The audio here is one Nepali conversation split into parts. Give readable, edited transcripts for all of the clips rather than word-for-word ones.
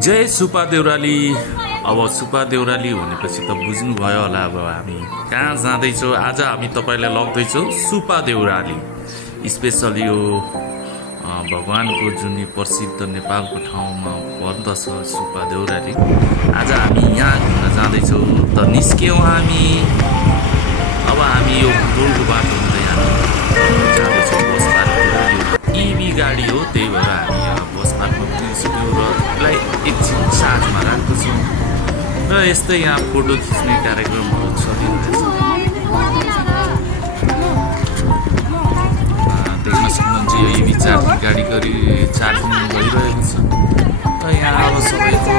जय सुपा देउराली। अब सुपा देउराली भनेपछि त बुझ्नुभयो होला अब हामी कहाँ जाँदैछौँ। आज हामी तपाईँलाई लग्दैछौँ सुपा देउराली। स्पेसल यो भगवानको जुन प्रसिद्ध नेपालको ठाउँमा पर्दछ सुपा देउराली। आज हामी यहाँ घुम्न जाँदैछौँ त निस्क्यौँ हामी। अब हामी यो टोलको बाटो हुँदै हामी जाँदैछौँ बस पार्कतिर। इभी गाडी हो, त्यही भएर हामी यहाँ बस पार्कमा पुगिसक्यौँ र यसलाई एकछिन साँझमा राख्दछौँ र यस्तै यहाँ फोटो खिच्ने कार्यक्रमहरू चलिरहेछ। देख्न सक्नुहुन्छ यो इभी चार्जिङ गाडी गरी चार्जिङ भइरहेको छ र यहाँ अब सबैको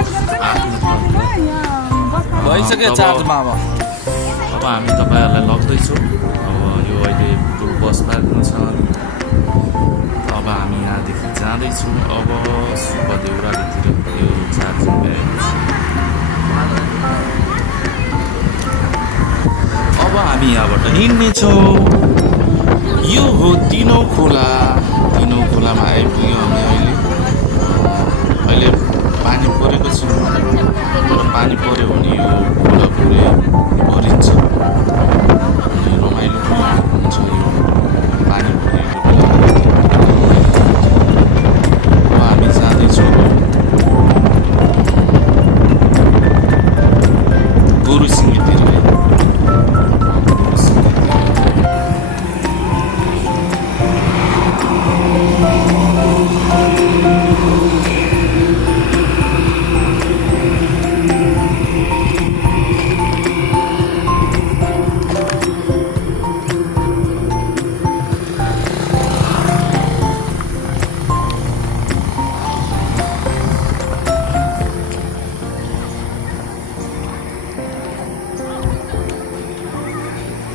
भइसक्यो चार्जमा। अब हामी तपाईँहरूलाई लग्दैछौँ। अब यो अहिले टोल बस पार्कमा छ। अब हामी यहाँदेखि जाँदैछौँ अब सुपा देउरालीतिर। यो चार्जिङ अब हामी यहाँबाट हिँड्नेछौँ। यो हो तीनौं खोला। तीनौं खोलामा आइपुग्यौँ हामी। अहिले पानी परेको छ, तर पानी पऱ्यो भने यो खोला पुरै भरिन्छ अनि रमाइलो हुन्छ यो पानी परेको बेला। अब हामी जाँदैछौँ गोरुसिङेतिर।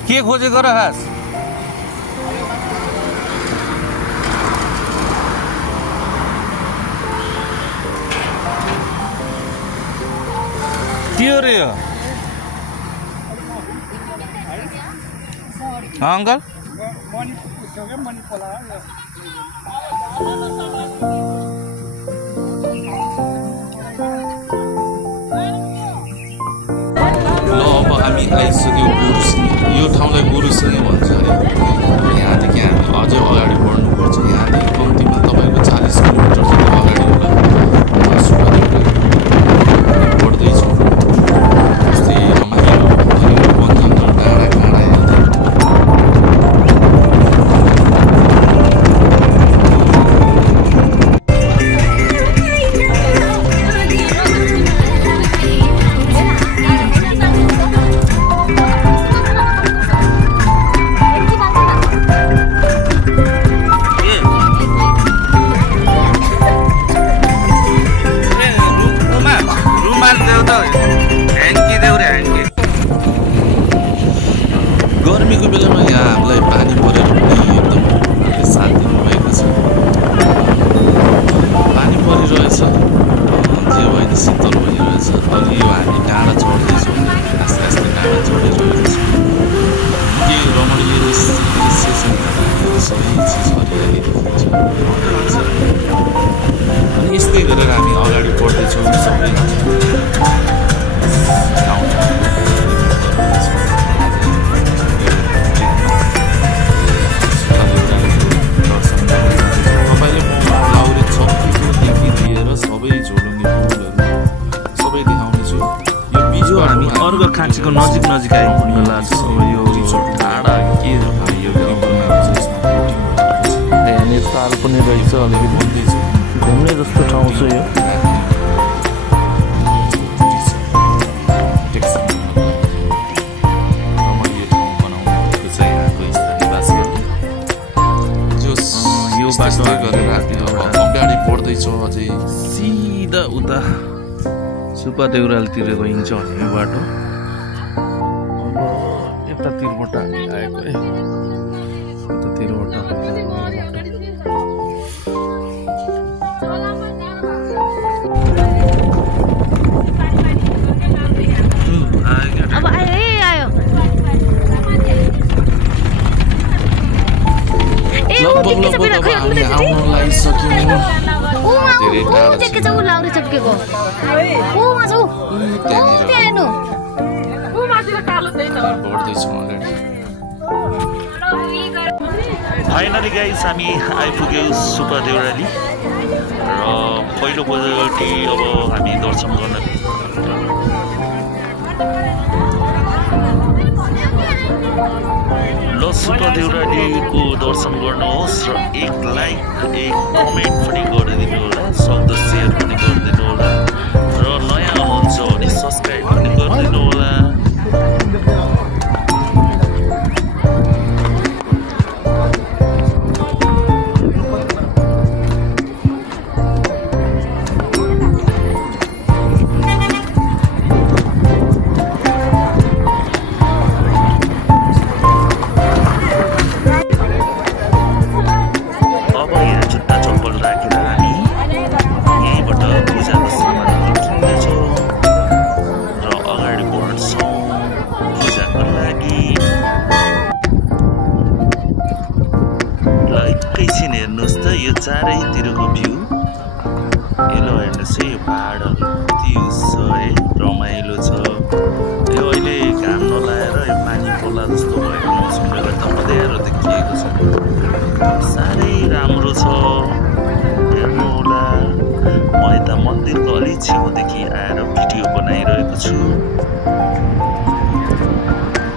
के खोजेको र खास? के हो रे यो अङ्कल? ल अब हामी आइसक्यौँ गोरुसिङ। यो ठाउँलाई गोरुसिङे भन्छ अरे। यहाँदेखि हामी अझै अगाडि बढ्नुपर्छ। यहाँदेखि कम्तीमा तपाईँको 40 किलोमिटर जति अगाडि होला सुपा देउराली बढ्दैछौँ। जस्तै रमाइलो हरियो वन जङ्गल डाँडा काँडा हेर्दै। गर्मीको बेलामा यहाँ हामीलाई पानी परेर पनि एकदम साथ दिनुभएको छ। पानी परिरहेछ, जे होइन शीतल भइरहेछ। अनि यो हामी डाँडा चढ्दैछौँ, आस्ते आस्ते डाँडा चढिरहेको छ। के रमणीय दृश्य छ, सबै चिज हरियाली देखिन्छ। अनि यस्तै गरेर हामी अगाडि बढ्दैछौँ सबै अर्को खाँचीको नजिक नजिक आइपुग्नु लाग्छ। यो डाँडा के यो यहाँनिर ताल पनि रहेछ, अलिकति घुम्ने जस्तो ठाउँ छ यो। यो बाटो गरेर हामी अगाडि बढ्दैछौँ अझै सिधा उता सुपा देउरालीतिर गइन्छ भन्ने बाटो। अब यतातिरबाट हामी आएको है, यतातिरबाट लगभग हामी आउन लागिसक्यौँ। धेरै टाढा देखे छ उ लाउरे चप्केको ओ माछौ त्यहाँ हेर्नु उ माछिले कालो छैन बढ्दैछ अलरेडी फाइनली गाइस हामी आइपुग्यौँ सुपा देउराली र पहिलोपल्टि अब हामी दर्शन गर्न ल सुपा देउरालीको दर्शन गर्नुहोस् र एक लाइक एक कमेन्ट पनि गरिदिनु होला सक्दो सेयर पनि गरिदिनु होला र नयाँ हुनुहुन्छ भने सब्सक्राइब पनि गरिदिनु होला चारैतिरको भ्यू यलो हेर्नुहोस् है यो पहाडहरू कति छ है रमाइलो छ यो अहिले घाम नलाएर यो पानी खोला जस्तो भएको मौसमले गर्दा मध्यारो देखिएको छ साह्रै राम्रो छ हेर्नु होला म यता मन्दिरको अलि छेउदेखि आएर भिडियो बनाइरहेको छु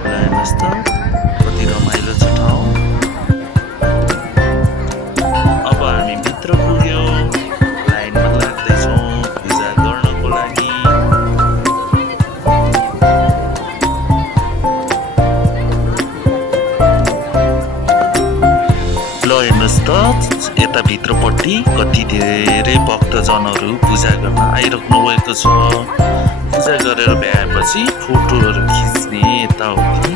हेर्नुहोस् त कति रमाइलो छ ठाउँ पुग्यो लाइनमा लाग्दैछौँ पूजा गर्नको लागि ल हेर्नुहोस् त यता भित्रपट्टि कति धेरै भक्तजनहरू पूजा गर्न आइराख्नु भएको छ पूजा गरेर भ्याएपछि फोटोहरू खिच्ने यताउति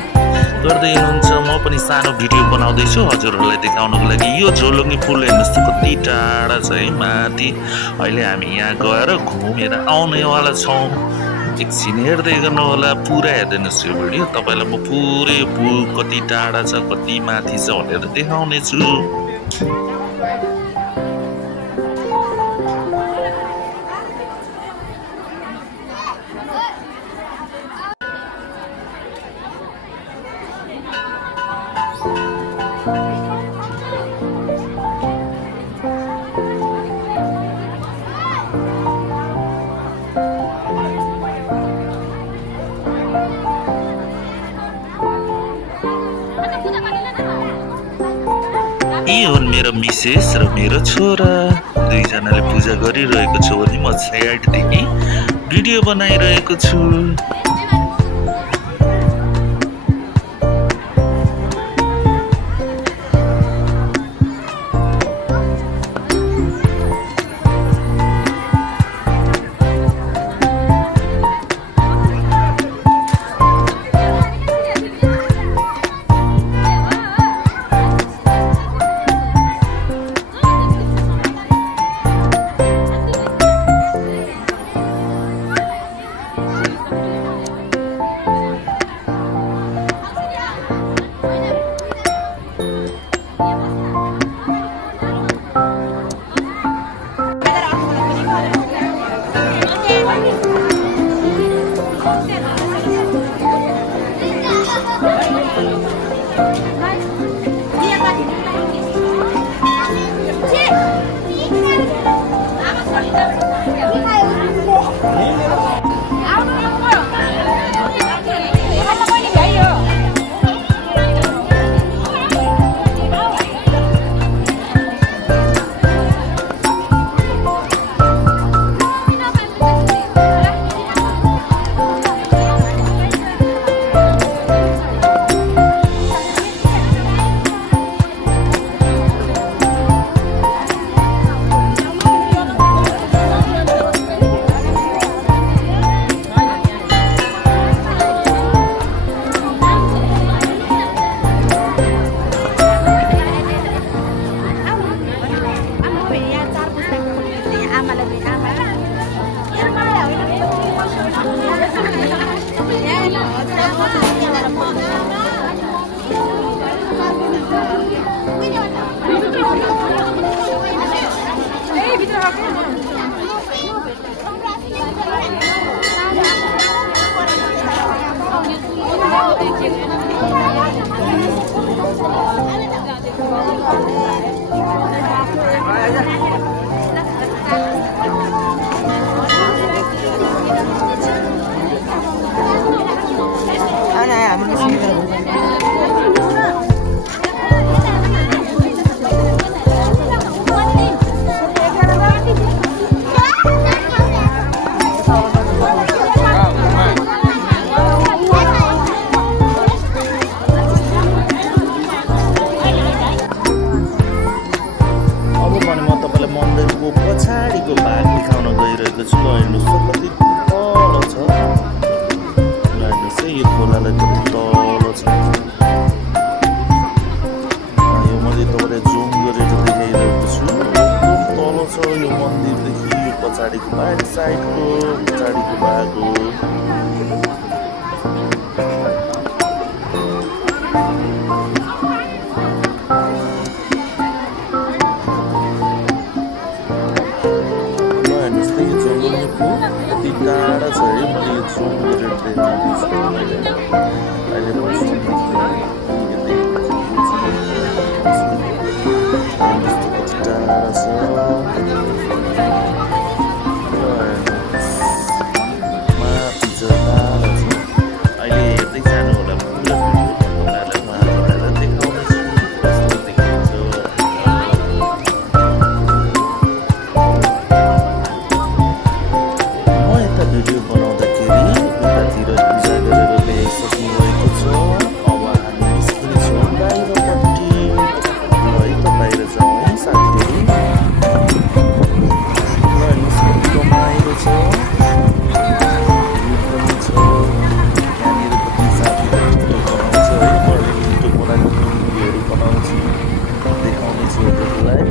गर्दै हुनुहुन्छ म पनि सानो भिडियो बनाउँदैछु हजुरहरूलाई देखाउनको लागि यो झोलुङ्गे पुल हेर्नुहोस् त कति टाढा छ है माथि अहिले हामी यहाँ गएर घुमेर आउनेवाला छौँ एकछिन हेर्दै गर्नु होला पुरा हेर्दैनुहोस् यो भिडियो तपाईँलाई म पुरै पुल कति टाढा छ कति माथि छ भनेर देखाउने छु यी हुन् मेरो मिसेस र मेरो छोरा दुईजनाले पूजा गरिरहेको छु भने म साइडदेखि भिडियो बनाइरहेको छु पछाडिको भाग देखाउन गइरहेको छु। हेर्नुहोस् त कति तल छ। हेर्नुहोस् है यो खोलालाई कति तल छ। यो मैले तपाईँलाई जुम गरेर देखाइरहेको छु। तल छ यो मन्दिरदेखि यो पछाडिको ब्याक साइडको पछाडिको भाग हो। टाढा छ है मैले यो जुम गरेर देखाउँदैछु तपाईँलाई। अहिले म जुम टाढा छ माथि छ टाढा छ। अहिले हेर्दै जानु होला पुरा भिडियो तपाईँहरूलाई देखाउनेछु कस्तो देखिन्छ। भिडियो बनाउँदाखेरि उतातिर पूजा गरेर ल्याइसक्नु भएको छ। अब हामी निस्किनेछौँ बाहिरपट्टि। है त बाहिर जाउँ है साथीहरू। ल निस्कनु रमाइलो छ। पनि छ त्यहाँनिर कति साथीहरू फोटो बनाउँछ है। मैले फोटो बनाएको भिडियोहरू बनाउँछु देखाउनेछु तपाईँलाई।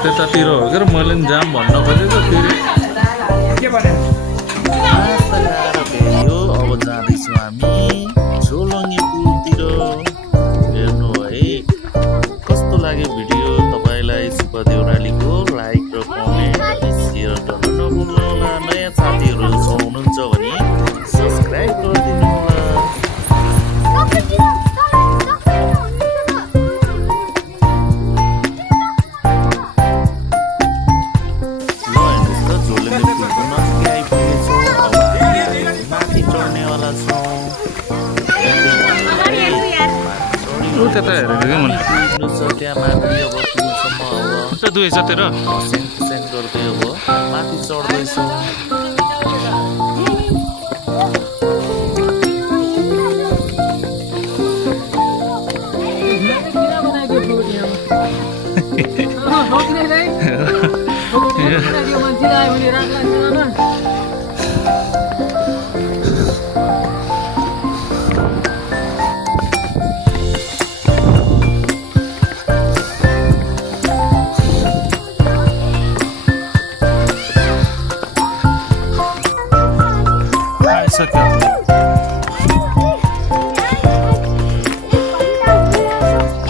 त्यतातिर हो क्या मैले पनि जाम भन्न खोजेको फेरि भेट्यो। अब जाँदैछौँ हामी झोलङ्गे पुलतिर। हेर्नु है कस्तो लाग्यो भिडियो तपाईँलाई। सुब्बा देउरालीको लाइक र कमेन्ट सेयर गर्न नभुल्नु होला। नयाँ साथीहरू हुनुहुन्छ भने सब्सक्राइब गरिदिनु होला। त्यता हेरेको क्या मैले त्यहाँ माथि अब पुलसम्म अब दुवै छ तेरो सेन्ड गर्दै अब माथि चढ्दैछौँ।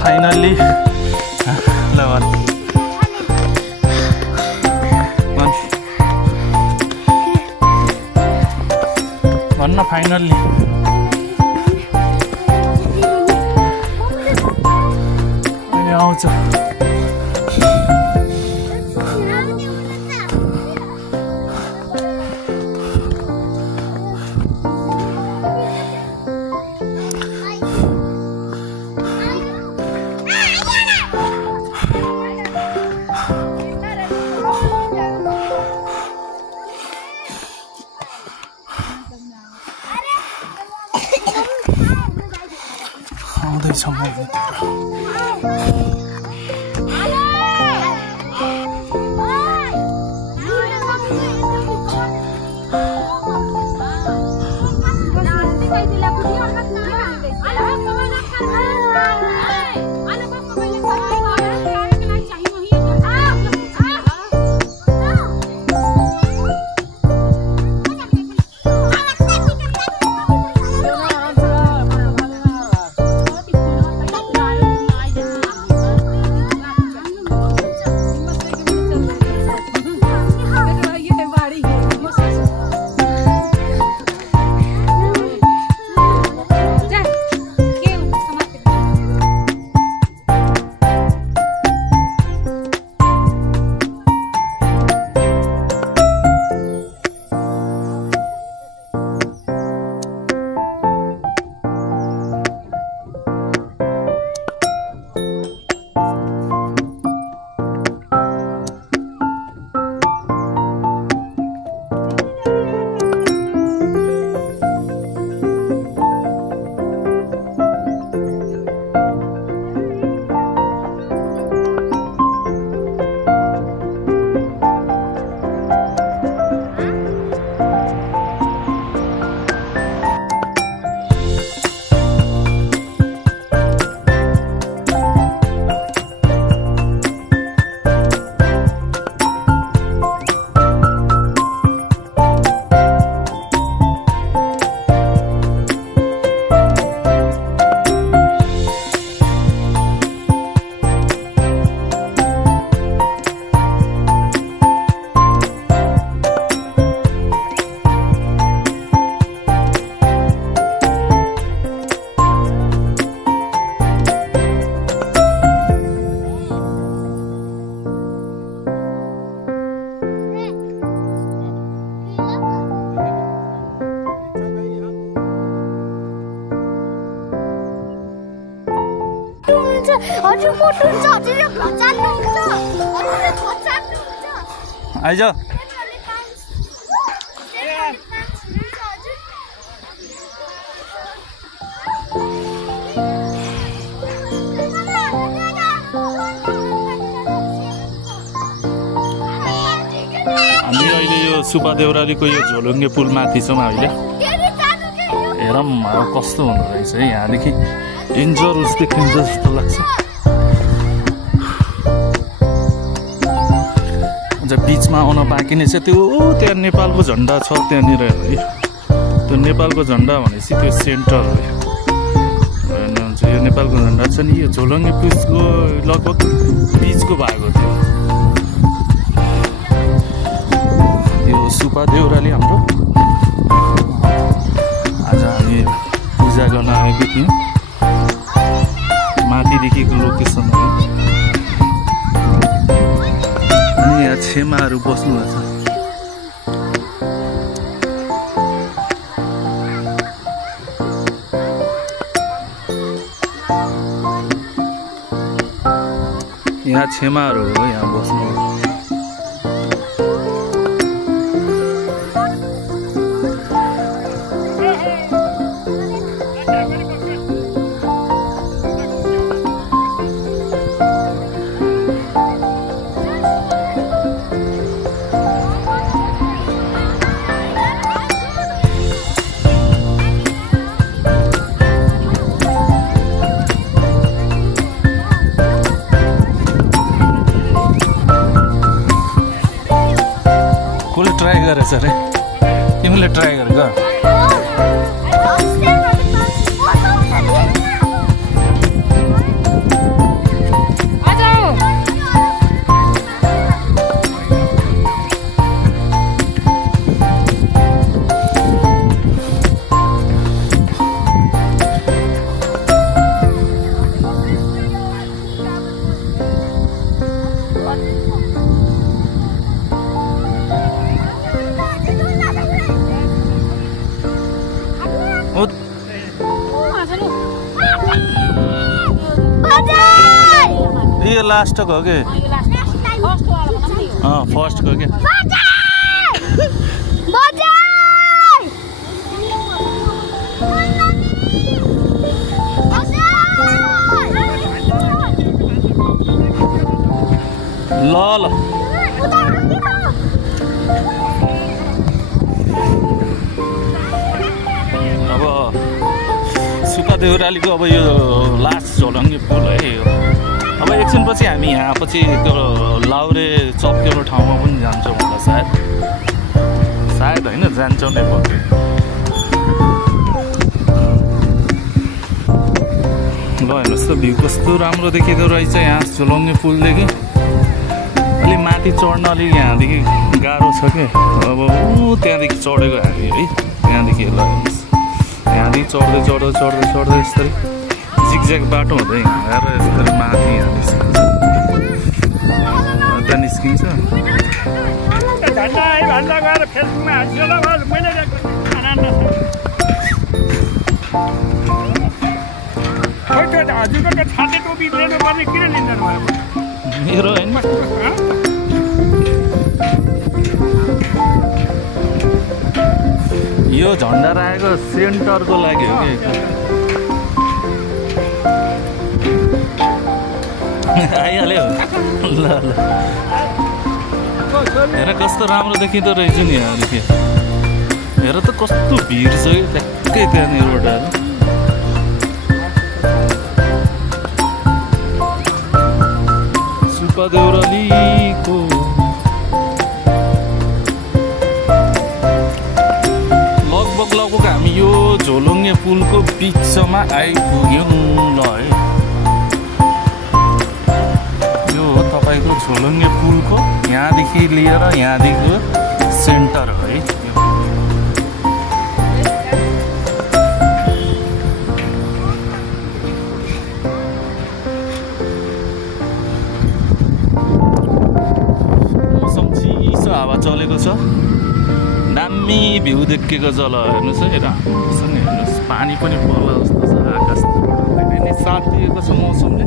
फाइनल्ली ल भन्न फाइनल्ली अहिले आउँछ। आउँदैछौँ हजुर मोटो हुन्छ हजुरले भचाल्नुहुन्छ हजुरले भचाल्नुहुन्छ आइज हामी अहिले यो सुब्बा देउरालीको यो झोलुङ्गे पुल माथि छौँ अहिले हेरौँ कस्तो हुँदो रहेछ है यहाँदेखि डेन्जरस देखिन्छ जस्तो लाग्छ अझ बिचमा आउन बाँकी नै छ त्यो त्यहाँ नेपालको झन्डा छ त्यहाँनिर है त्यो नेपालको झन्डा भनेपछि त्यो सेन्टर हो यो नेपालको झन्डा छ नि यो झोलुङ्गे पुलको लगभग बिचको भाग हो त्यो सुब्बा देउराली हाम्रो आज हामी पूजा गर्न आएको थियौँ माथिदेखिको लोकेसन हो अनि यहाँ छेमाहरू बस्नुभएको छ यहाँ छेमाहरू हो यहाँ बस्नु ट्राई गरेछ अरे तिमीले ट्राई गरेको ये लास्ट को के फर्स्ट को के ल अब सुब्बा देउरालीको अब यो लास्ट झोलुङ्गे पुल है यो अब एकछिनपछि हामी यहाँ पछि त्यो लाउरे चप्केको ठाउँमा पनि जान्छौँ होला सायद होइन जान्छौँ नै पक्कै ल हेर्नुहोस् त भ्यू कस्तो राम्रो देखिँदो रहेछ यहाँ झोलुङ्गे पुलदेखि अलि माथि चढ्न अलिक यहाँदेखि गाह्रो छ क्या अब त्यहाँदेखि चढेको हामी है त्यहाँदेखि ल हेर्नुहोस् यहाँदेखि चढ्दै चढ्दै चढ्दै चढ्दै यसरी जिगज्याग बाटो हुँदै हिँडेर यसरी माथि यहाँ निस्किन्छ मेरो होइन यो झन्डा राखेको सेन्टरको लागि हो कि आइहाल्यो ल हेर कस्तो राम्रो देखिँदो रहेछ नि यहाँदेखि हेर त कस्तो भिड छ कि ट्याक्कै त्यहाँनिरबाट सुब्बा देउरालीको लगभग हामी यो झोलुङ्गे पुलको बिचमा आइपुग्यौँ ल है यो हो तपाईँको झोलुङ्गे पुलको यहाँदेखि लिएर यहाँदेखिको सेन्टर हो है मौसम चिसो हावा चलेको छ दामी भ्यू देखेको जल हेर्नुहोस् है राम्रोसँग हेर्नुहोस् पानी पनि पर्ला जस्तो छ आकाश काटिएको छ मौसमले।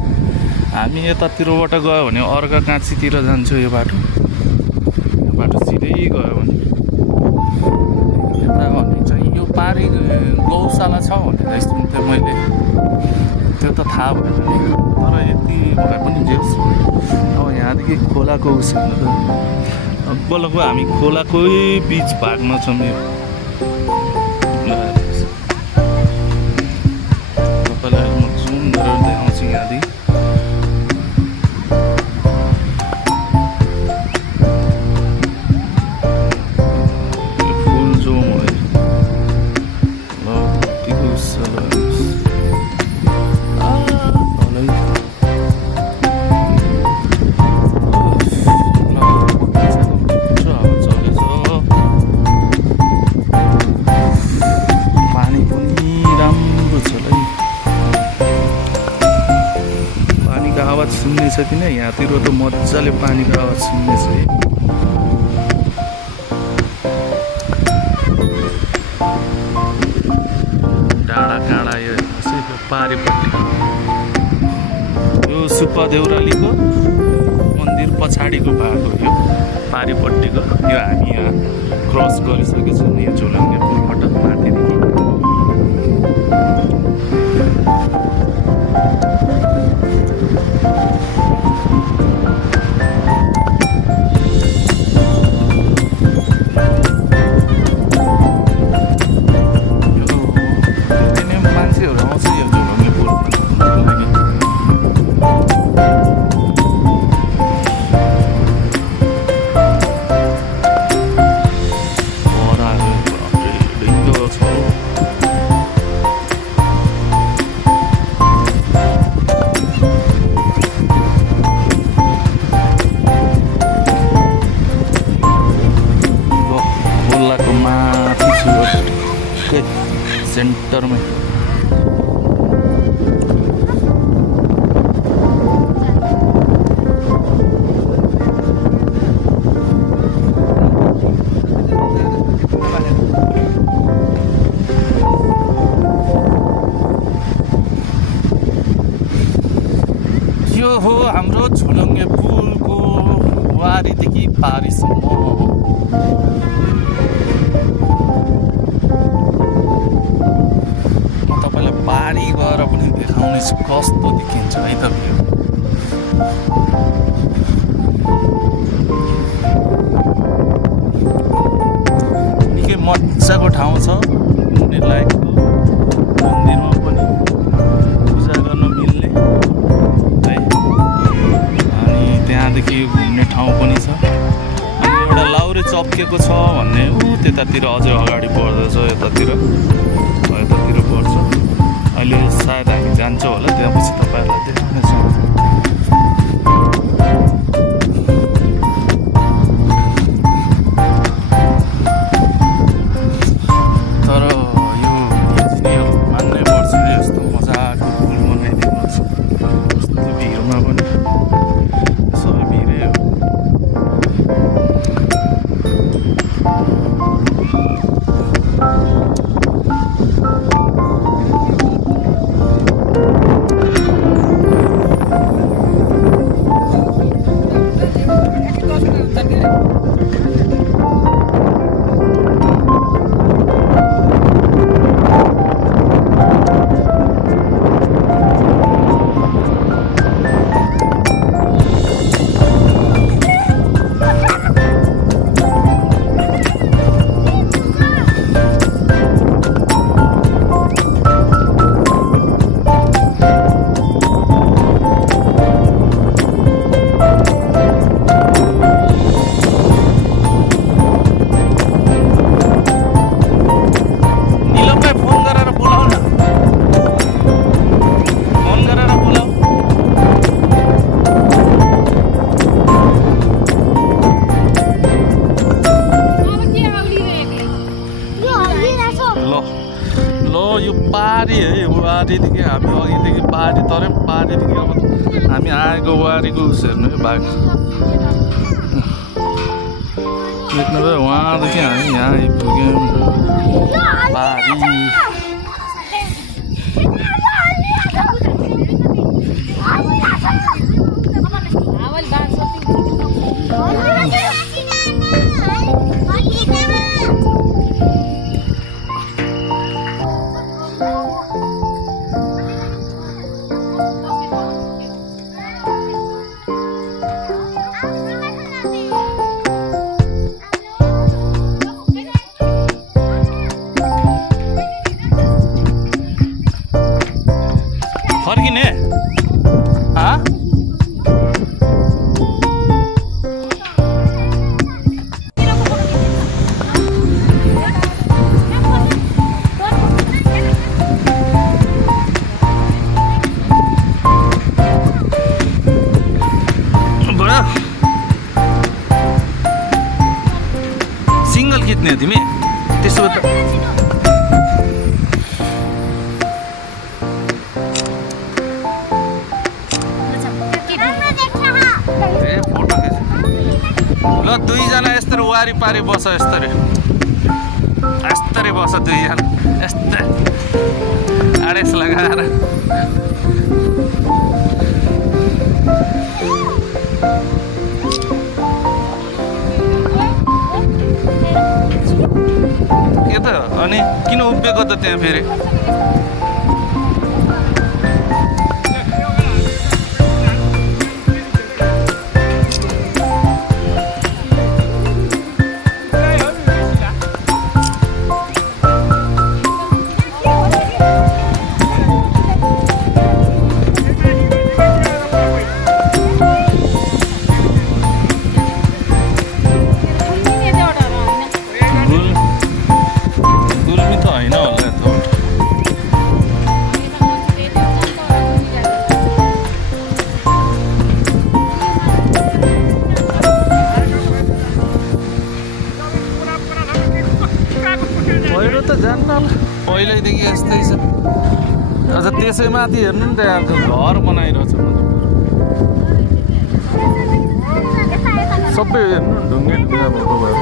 हामी यतातिरबाट गयो भने अर्का काँचीतिर जान्छौँ। यो बाटो सिधै गयो भने यता भने चाहिँ यो पारी गौशाला छ भनेर सुन्थेँ मैले, त्यो त थाहा भएन नि। तर यति भए पनि जेस् अब यहाँदेखि खोलाको उसँग त लगभग हामी खोलाकै बिच भागमा छौँ। यो तपाईँलाई म जुम गरेर देखाउँछु यहाँदेखि। सुन्नेछ किन यहाँतिर त मजाले पानीको आवाज सुन्नेछ है। डाँडा काँडा यो पारिपट्टि यो सुप्पा देउरालीको मन्दिर पछाडिको भाग हो। यो पारिपट्टिको यो हामी यहाँ क्रस गरिसकेछौँ यो झोलङ्गे पुलबाट माथिदेखि। सेंटर में यो हो हाम्रो झोलङ्गे पुलको वारीदेखि पारीसम्म। पारी गएर पनि देखाउनेछु कस्तो देखिन्छ है त भ्यू। निकै मजाको ठाउँ छ घुम्ने लायकको, मन्दिरमा पनि पूजा गर्न मिल्ने है। अनि त्यहाँदेखि घुम्ने ठाउँ पनि छ। अनि एउटा लाउरे चप्केको छ भन्ने त्यतातिर अझै अगाडि बढ्दैछ। यतातिर पर्छ। अहिले सायद हामी जान्छौँ होला, त्यहाँपछि तपाईँहरूलाई देखाउनेछौँ। तर यो इन्जिनियर मान्नै पर्छ यस्तो मजाको पुल बनाइदिनु छ। यस्तो भिरमा पनि सबै भिरै हो। पारी है यो वारीदेखि हामी अघिदेखि पारी तर्यौँ। पारीदेखि अब हामी आएको वारीको उस हेर्नु है भाग देख्नुभयो। उहाँदेखि हामी यहाँ आइपुग्यौँ पारी। फर्किने सिंगल खिच्ने हो तिमी त्यसो त फोटो खिच ल दुईजना यस्तरी वारिपारि बस यस्तरी बस दुईजना यस्तै आडेस लगाएर के त अनि किन उभिएको त त्यहाँ फेरि पहिरो त जान्न होला पहिल्यैदेखि यस्तै छ अझ त्यसै माथि हेर्नु नि त अब घर बनाइरहेछ सबै हेर्नु ढुङ्गे ढुङ्गा भएको भयो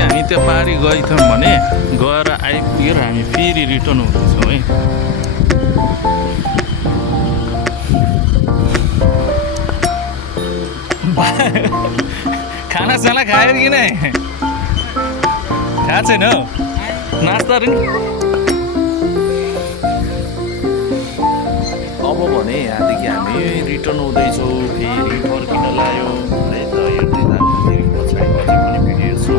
हामी त्यो पारी गइथ्यौँ भने गएर आइपुगेर हामी फेरि रिटर्न हुँदैछौँ है खानासाना खायो कि नै खाएको छैन हौ नास्ताहरू नि अब भने यहाँदेखि हामी रिटर्न हुँदैछौँ फेरि फर्किन लाग्यो है त हेर्दै जानु फेरि पछाडि पछि पनि भिडियो हेर्छु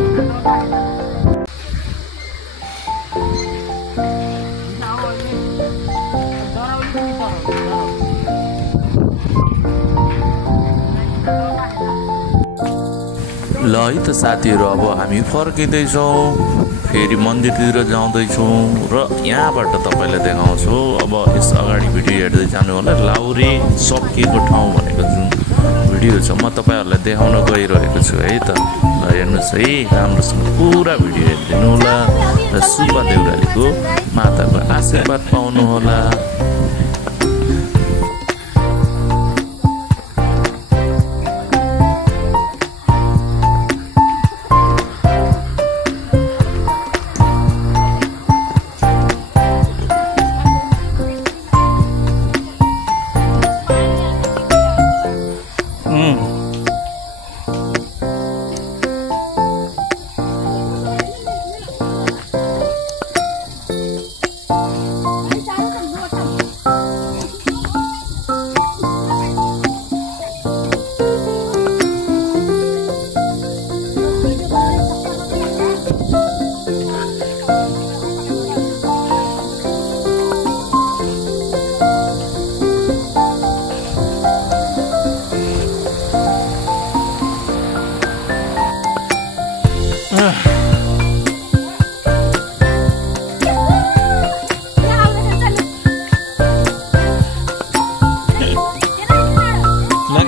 ल है त साथीहरू अब हामी फर्किँदैछौँ फेरि मन्दिरतिर जाँदैछौँ र यहाँबाट तपाईँलाई देखाउँछु अब यस अगाडि भिडियो हेर्दै जानु होला लाउरे सकिएको ठाउँ भनेको जुन भिडियो छ म तपाईँहरूलाई देखाउन गइरहेको छु है त ल हेर्नुहोस् है राम्रोसँग पुरा भिडियो हेरिदिनु होला र सुब्बा देउरालीको माताको आशीर्वाद पाउनु होला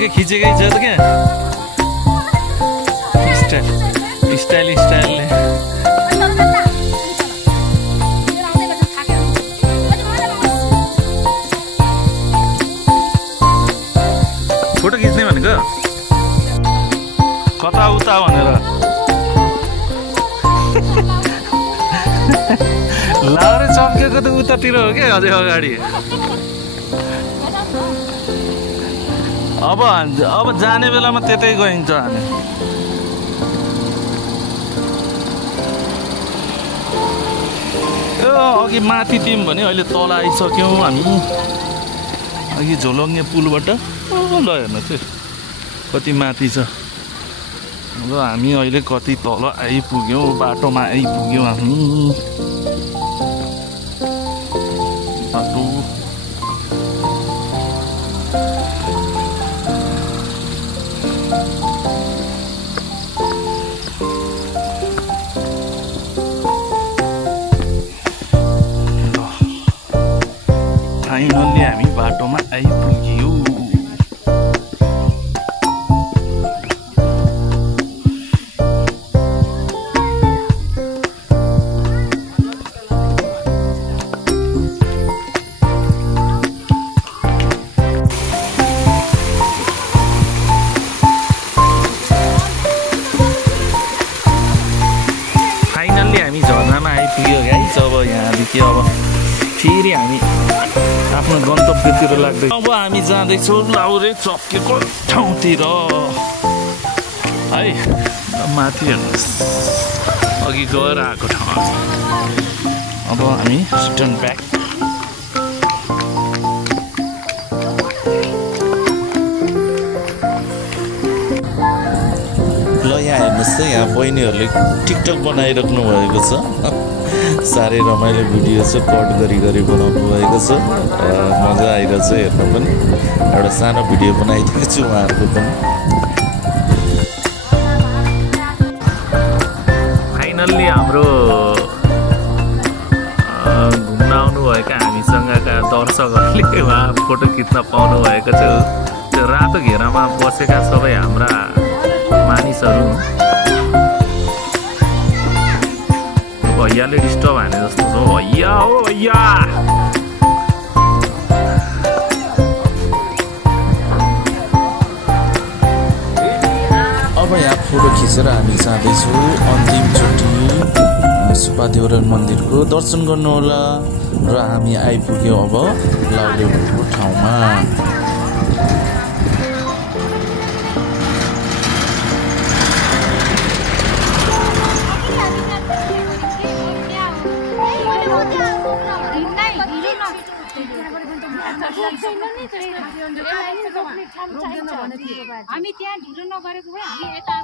के खिचेकै छ त क्या स्टाइल स्टाइलले फोटो खिच्ने भनेको कता उता भनेर लाउरे चम्केको त उतातिर हो क्या अझै अगाडि अब जाने बेलामा त्यतै गइन्छ हामी अघि माथि टिम भने अहिले तल आइसक्यौँ हामी अघि झोलङ्गे पुलबाट ल हेर्नुहोस् है कति माथि छ र हामी अहिले कति तल आइपुग्यौँ बाटोमा आइपुग्यौँ हामी बाटो फाइनल्ली हामी बाटोमा आइपुग्यौँ हामी झरनामा आइपुग्यो गाइस अब यहाँदेखि अब फेरि हामी आफ्नो गन्तव्यतिर लाग्दै अब हामी जाँदैछौँ लाउरे चप्केको ठाउँतिर है माथि हेर्नुहोस् अघि गएर आएको ठाउँ अब हामी रिटर्न ब्याक ल यहाँ हेर्नुहोस् त यहाँ बहिनीहरूले टिकटक बनाइराख्नु भएको छ साह्रै रमाइलो भिडियो छ कट गरी बनाउनु भएको छ मजा आइरहेछ हेर्नु पनि एउटा सानो भिडियो बनाइदिएको छु उहाँहरूको पनि फाइनल्ली हाम्रो घुम्न आउनुभएका हामीसँगका दर्शकहरूले उहाँ फोटो खिच्न पाउनु भएको छ त्यो रातो घेरामा बसेका सबै हाम्रा मानिसहरू भैयाले डिस्टर्ब हाने जस्तो छ भैया हो भैया अब यहाँ फोटो खिचेर हामी जाँदैछौँ अन्तिमचोटि सुब्बा देउराली मन्दिरको दर्शन गर्नुहोला र हामी आइपुग्यौँ अब लाउरे भन्नेको ठाउँमा हामी त्यहाँ ढिलो नगरेको भए हामी यता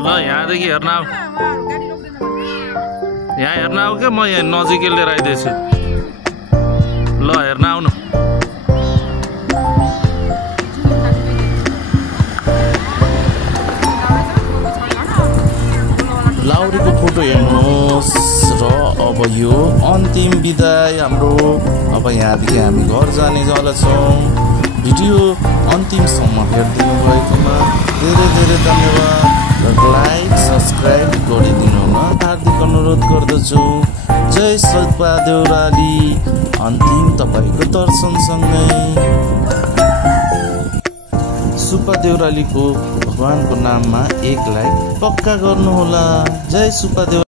ल यहाँदेखि हेर्न आऊ यहाँ हेर्न आऊ क्या म यहाँ नजिकै लिएर आइदिएछु ल हेर्न आउनु लाउरेको फोटो हेर्नुहोस् र अब यो अन्तिम बिदाई हाम्रो अब यहाँदेखि हामी घर जाने वाला छौँ भिडियो अन्तिमसम्म हेरिदिनु भएकोमा धेरै धेरै धन्यवाद र लाइक सब्सक्राइब गरिदिनु हुन हार्दिक अनुरोध गर्दछु जय सुब्बा देउराली अन्तिम तपाईँको दर्शनसँगै सुब्बा देउरालीको भगवानको नाममा एक लाइक पक्का गर्नुहोला जय सुब्बा देउराली।